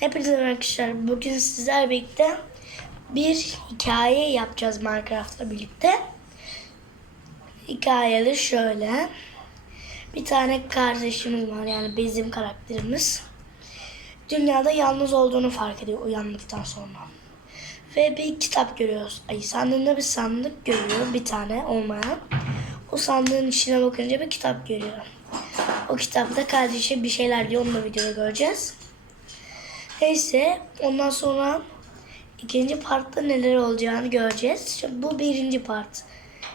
Hepinize arkadaşlar. Bugün sizlerle birlikte bir hikaye yapacağız Minecraft'la birlikte. Hikayeli şöyle. Bir tane kardeşimiz var yani bizim karakterimiz. Dünyada yalnız olduğunu fark ediyor uyandıktan sonra. Ve bir kitap görüyoruz. Ay sandığında bir sandık görüyor bir tane olmayan. O sandığın içine bakınca bir kitap görüyor. O kitapta kardeşi bir şeyler diyor onu da videoda göreceğiz. Neyse ondan sonra ikinci partta neler olacağını göreceğiz. Şimdi bu birinci part.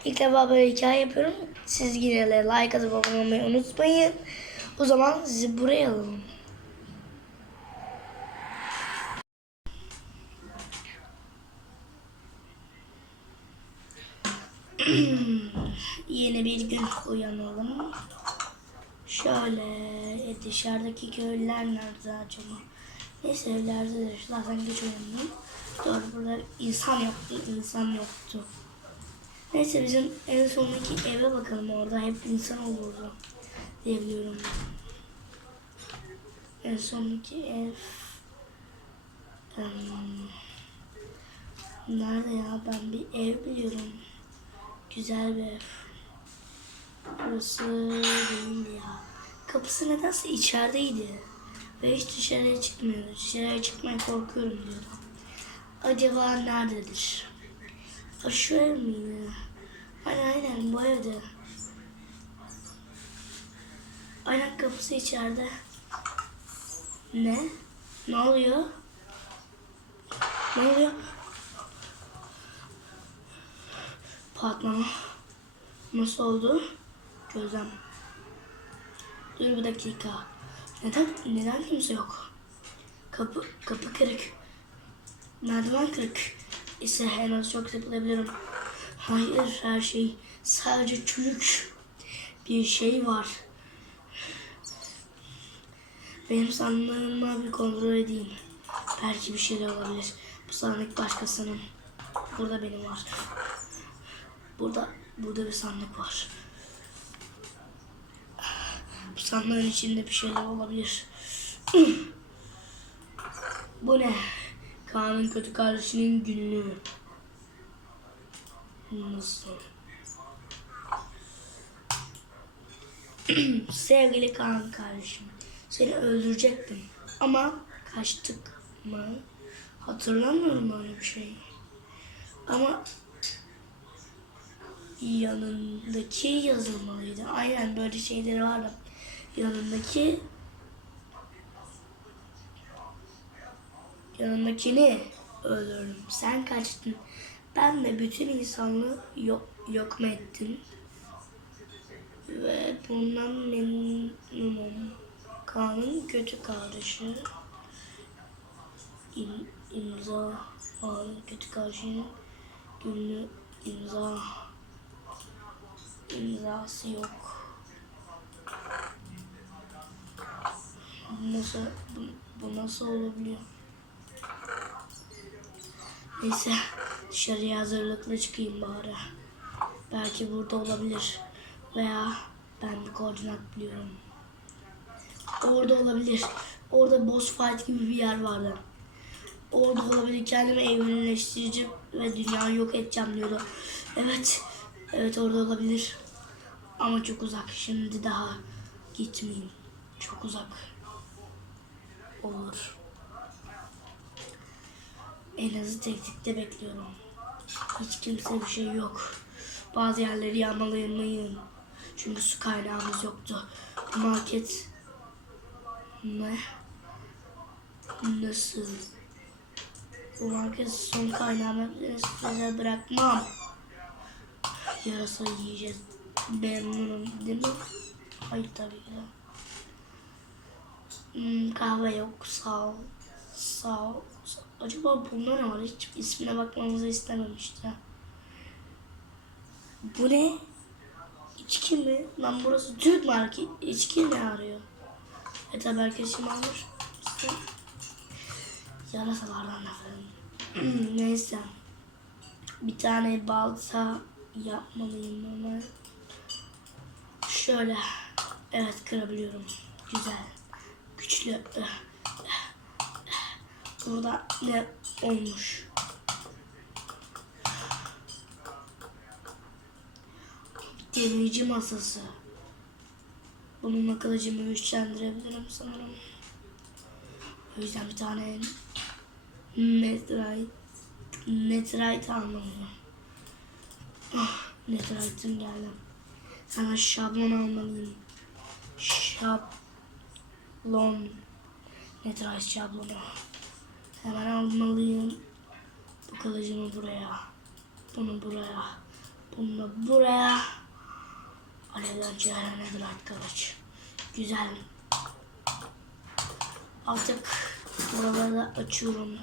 İlk defa böyle hikaye yapıyorum. Siz yine de like atıp abone olmayı unutmayın. O zaman sizi buraya alalım. Yeni bir gün uyanalım. Şöyle e, dışarıdaki köylüler nerede acaba? Neyse evlerdedir. Zaten geç uyandım. Doğru burada insan yoktu. insan yoktu. Neyse bizim en sondaki eve bakalım. Orada hep insan olurdu. Diyebiliyorum. En sondaki ev. Hmm, nerede ya? Ben bir ev biliyorum. Güzel bir ev. Burası değil ya. Kapısı nedense içerideydi. Ve hiç dışarıya çıkmıyordu. Dışarıya çıkmaya korkuyorum diyordu. Acaba nerededir? Şu ev miydi? Aynen aynen bu evde. Aynen kapısı içeride. Ne? Ne oluyor? Ne oluyor? Patlama. Nasıl oldu? Gözlem. Dur bir dakika. Neden neden kimse yok? Kapı kapı kırık. Merdiven kırık. İse en az çok zıplayabilirim. Hayır her şey sadece çürük. Bir şey var. Benim sandığımı bir kontrol edeyim. Belki bir şeyler olabilir. Bu sandık başkasının. Burada benim var. Burada burada bir sandık var. Bu sandığın içinde bir şeyler olabilir. Bu ne? Kaan'ın kötü kardeşinin günlüğü. Nasıl? Sevgili Kaan kardeşim, seni öldürecektim ama kaçtık mı? Hatırlamıyorum öyle bir şey. Ama yanındaki yazılmalıydı. Aynen böyle şeyleri vardı. Yanındaki yanındakini öldürdüm. Sen kaçtın. Ben de bütün insanlığı yok, yok mu ettim? Ve bundan memnunum. Kaan'ın kötü kardeşi. İm, imza. Kaan'ın kötü kardeşinin günlüğü imza imzası yok. Nasıl bu, bu nasıl olabiliyor? Neyse dışarıya hazırlıklı çıkayım bari. Belki burada olabilir. Veya ben bir koordinat biliyorum. Orada olabilir. Orada boss fight gibi bir yer vardı. Orada olabilir. Kendimi evrimleştireceğim ve dünyayı yok edeceğim diyordu. Evet. Evet orada olabilir. Ama çok uzak. Şimdi daha gitmeyeyim. Çok uzak. Olur. En azı teknikte bekliyorum. Hiç kimse bir şey yok. Bazı yerleri yağmalayın. Çünkü su kaynağımız yoktu. Market ne? Nasıl? Bu market son kaynağımı size bırakmam. Yarasa yiyeceğiz. Memnunum değil mi? Hayır tabii ki. Hmm, kahve yok. Sağ ol. Sağ ol. Acaba bunda ne var? Hiç ismine bakmamızı istememişti. Bu ne? İçki mi? Lan burası Türk market. İçki ne arıyor? E tabi arkadaşım almış. İşte. Yarasalardan nefret Neyse. Bir tane balta yapmalıyım ama. Şöyle. Evet kırabiliyorum. Güzel. Güçlü. Burada ne olmuş? Demirci masası. Bununla kılıcımı güçlendirebilirim sanırım. O yüzden bir tane Netherite Netherite almalıyım. Ah, Netherite'ım geldi. Sana şablon almalıyım. Şablon. Netherite şablonu. Hemen almalıyım. Bu kılıcımı buraya. Bunu buraya. Bunu buraya. Alevden çehren Netherite kılıç. Güzel. Artık buraları açıyorum.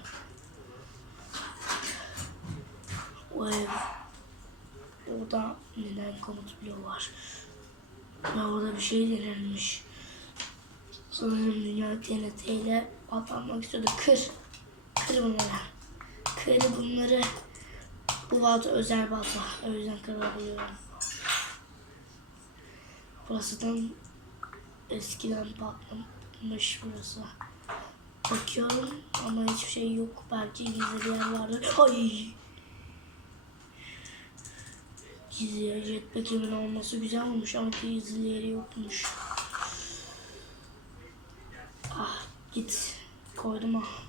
O ev. Orada neden komut bloğu var. Ve orada bir şey denilmiş. Sanırım dünya TNT ile atlanmak istiyordu. Kır. Kır bunları. Kır bunları. Bu balta özel balta. O yüzden kırabiliyorum. Burası da eskiden patlamış burası. Bakıyorum ama hiçbir şey yok. Belki gizli bir yer vardır. Ay! Gizli jetpack'imin olması güzel olmuş ama gizli yeri yokmuş. Ah git. Koydum ah.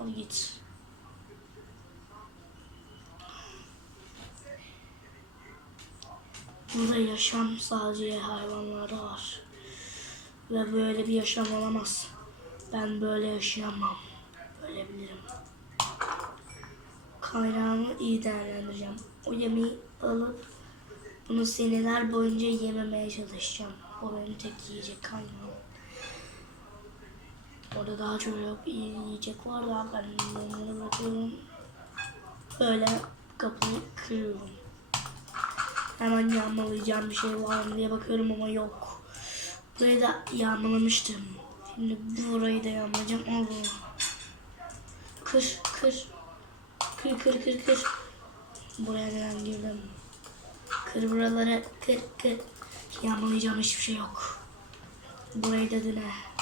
Al git. Burada yaşam sadece hayvanlarda var. Ve böyle bir yaşam olamaz. Ben böyle yaşayamam. Ölebilirim. Kaynağımı iyi değerlendireceğim. O yemeği alıp bunu seneler boyunca yememeye çalışacağım. O benim tek yiyecek kaynağım. Orada daha çok yiyecek var da ben onları bırakıyorum. Böyle kapıyı kırıyorum. Hemen yağmalayacağım bir şey var mı diye bakıyorum ama yok. Burayı da yağmalamıştım. Şimdi burayı da yağmalayacağım. Al bunu. Kır, kır. Kır, kır, kır, kır. Buraya neden girdim? Kır buraları, kır, kır. Yağmalayacağım hiçbir şey yok. Burayı da dene.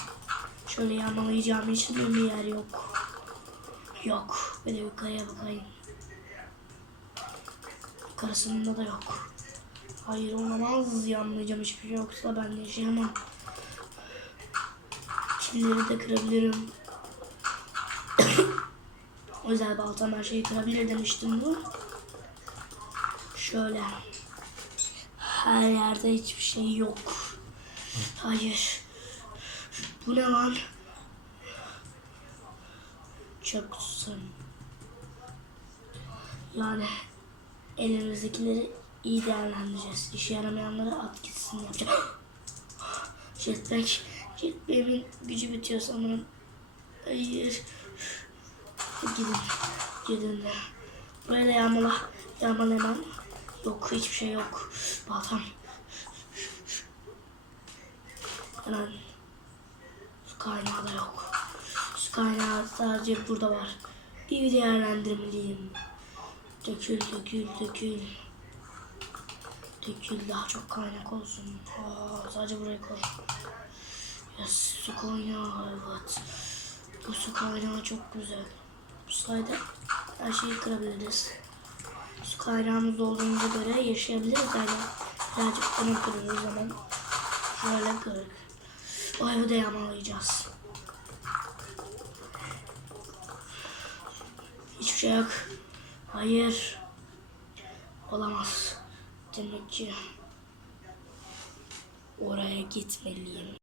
Şöyle yağmalayacağım hiç bir yer yok. Yok. De yukarıya bakayım. Yukarısında da yok. Hayır olamaz. Yanmayacağım hiçbir şey yoksa ben yaşayamam. Killeri de kırabilirim. Özel baltam her şeyi kırabilir demiştim bu. Şöyle. Her yerde hiçbir şey yok. Hayır. Bu ne lan? Kutusu. Yani elimizdekileri iyi değerlendireceğiz. İşe yaramayanları at gitsin yapacağız. Jetpack. Jetpack'imin gücü bitiyor sanırım. Hayır. Gidin. Gidin. Buraya da yağmala. Yağmala hemen. Yok hiçbir şey yok. Baltam. Hemen. Kaynağı da yok. Su kaynağı sadece burada var. İyi değerlendirmeliyim. Dökül, dökül, dökül. Dökül daha çok kaynak olsun. Aa, sadece buraya koy. Ya su kaynağı evet. Bu su kaynağı çok güzel. Bu sayede her şeyi kırabiliriz. Su kaynağımız olduğumuza göre yaşayabiliriz yani. Birazcık onu kırıyoruz zaman. Şöyle kırık. O evi de yağmalayacağız. Hiçbir şey yok. Hayır. Olamaz. Demek ki oraya gitmeliyim.